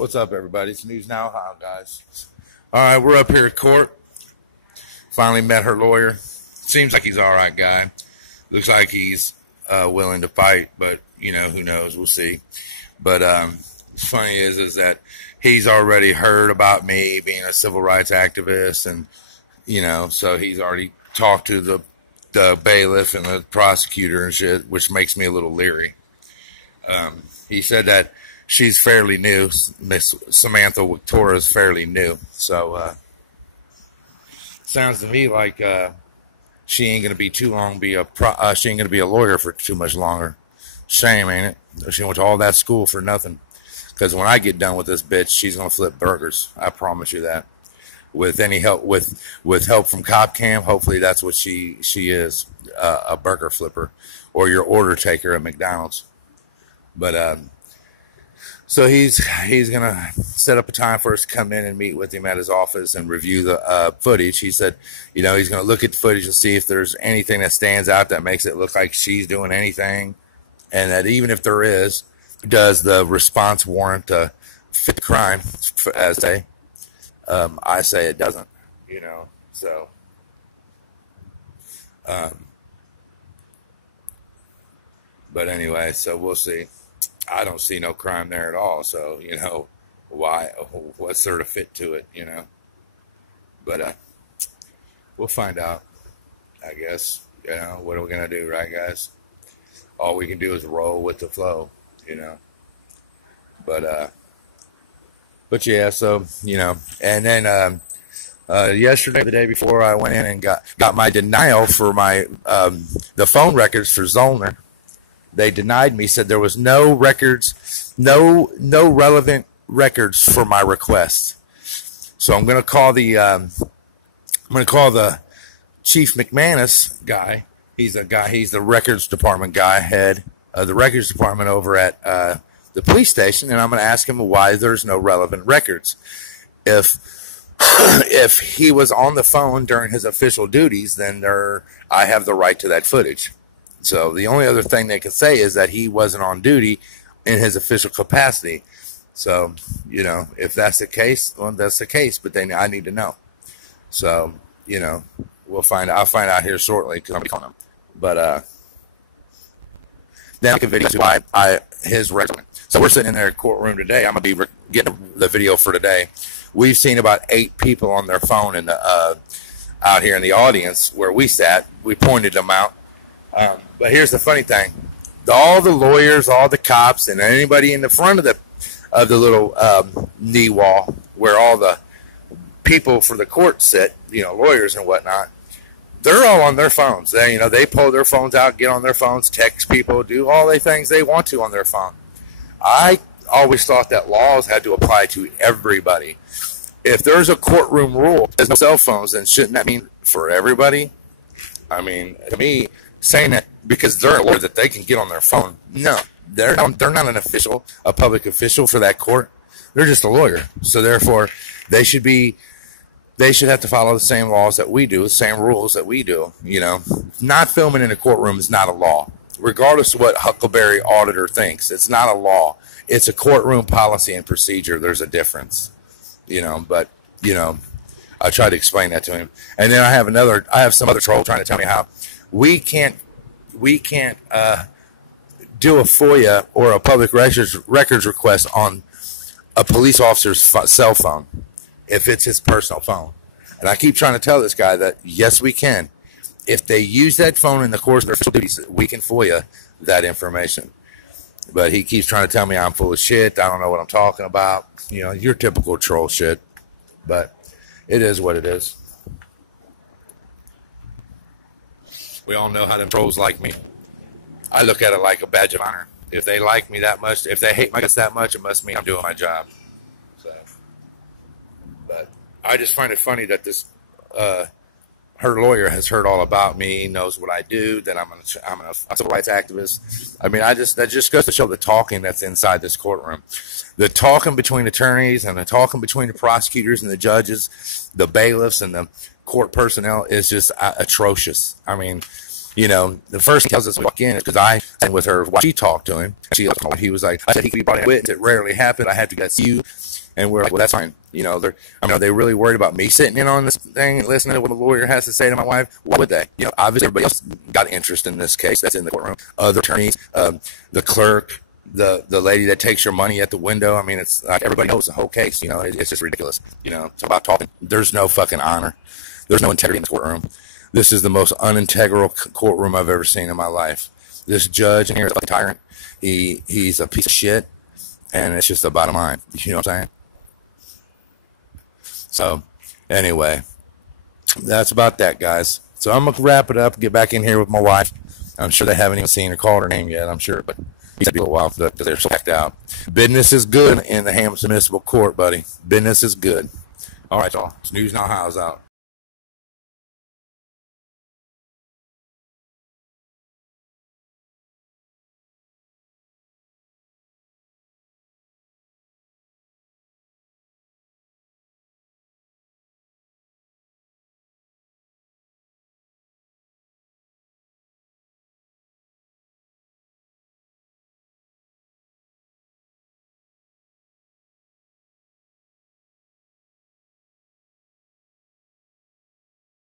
What's up, everybody? It's News Now, Ohio, guys. All right, we're up here at court. Finally met her lawyer. Seems like he's all right guy. Looks like he's willing to fight, but, you know, who knows? We'll see. But what's funny is that he's already heard about me being a civil rights activist, and, you know, so he's already talked to the bailiff and the prosecutor and shit, which makes me a little leery. He said that she's fairly new. Miss Samantha Victoria is fairly new. So, sounds to me like she ain't going to be too long, she ain't going to be a lawyer for too much longer. Shame, ain't it? She went to all that school for nothing. Because when I get done with this bitch, she's going to flip burgers. I promise you that. With any help, with help from Cop Cam, hopefully that's what she is, a burger flipper or your order taker at McDonald's. But, so he's going to set up a time for us to come in and meet with him at his office and review the footage. He said, you know, he's going to look at the footage and see if there's anything that stands out that makes it look like she's doing anything. And that even if there is, does the response warrant fit the crime, as they I say it doesn't, you know, so. But anyway, so we'll see. I don't see no crime there at all. So, you know, what's there to fit to it, you know? But we'll find out, I guess. You know, what are we going to do, right, guys? All we can do is roll with the flow, you know? But yeah, so, you know, and then yesterday, the day before, I went in and got my denial for my the phone records for Zollner. They denied me, said there was no records, no relevant records for my request. So I'm going to call the Chief McManus guy. He's the records department guy, head of the records department over at the police station, and I'm going to ask him why there's no relevant records. If he was on the phone during his official duties, then I have the right to that footage. So the only other thing they can say is that he wasn't on duty in his official capacity. So, you know, if that's the case, well, that's the case, but then I need to know. So, you know, I'll find out here shortly because I'm calling him. But then I can video why his resume. So we're sitting in their courtroom today. I'm going to be getting the video for today. We've seen about 8 people on their phone in the out here in the audience where we sat. We pointed them out. But here's the funny thing. All the lawyers, all the cops, and anybody in the front of the little knee wall where all the people for the court sit, you know, lawyers and whatnot, they're all on their phones. They pull their phones out, get on their phones, text people, do all the things they want to on their phone. I always thought that laws had to apply to everybody. If there's a courtroom rule, there's no cell phones, then shouldn't that mean for everybody? I mean, to me, saying that because they're a lawyer that they can get on their phone, no, they're not an official, a public official for that court. They're just a lawyer. So therefore, they should have to follow the same laws that we do, the same rules that we do. You know, not filming in a courtroom is not a law, regardless of what Huckleberry auditor thinks. It's not a law. It's a courtroom policy and procedure. There's a difference, you know. But you know, I tried to explain that to him, and then I have some other troll trying to tell me how we can't do a FOIA or a public records request on a police officer's cell phone if it's his personal phone. And I keep trying to tell this guy that, yes, we can. If they use that phone in the course of their official duties, we can FOIA that information. But he keeps trying to tell me I'm full of shit. I don't know what I'm talking about. You know, your typical troll shit. But it is what it is. We all know how them trolls like me. I look at it like a badge of honor. If they like me that much, if they hate my guts that much, it must mean I'm doing my job. So, but I just find it funny that this her lawyer has heard all about me, knows what I do, that I'm a civil rights activist. I mean, that just goes to show the talking that's inside this courtroom. The talking between attorneys and the talking between the prosecutors and the judges, the bailiffs and the court personnel is just atrocious. I mean, You know, the first thing he tells us we walk in is because I and with her while she talked to him. He was like, I said he could be brought in witness. It rarely happened. I had to get you. And we're like, well, that's fine. You know, they're really worried about me sitting in on this thing and listening to what the lawyer has to say to my wife. Why would they? You know, obviously everybody else got interest in this case that's in the courtroom. Other attorneys, the clerk, the lady that takes your money at the window. I mean, it's like everybody knows the whole case. You know, it's just ridiculous. You know, it's about talking. There's no fucking honor. There's no integrity in the courtroom. This is the most unintegral courtroom I've ever seen in my life. This judge in here is a fucking tyrant. He's a piece of shit, and it's just the bottom line. You know what I'm saying? So, anyway, that's about that, guys. So I'm going to wrap it up, get back in here with my wife. I'm sure they haven't even seen or called her name yet, I'm sure, but it's be a little while because they're so packed out. Business is good in the Hamilton Municipal Court, buddy. Business is good. All right, y'all. It's News Now How's out.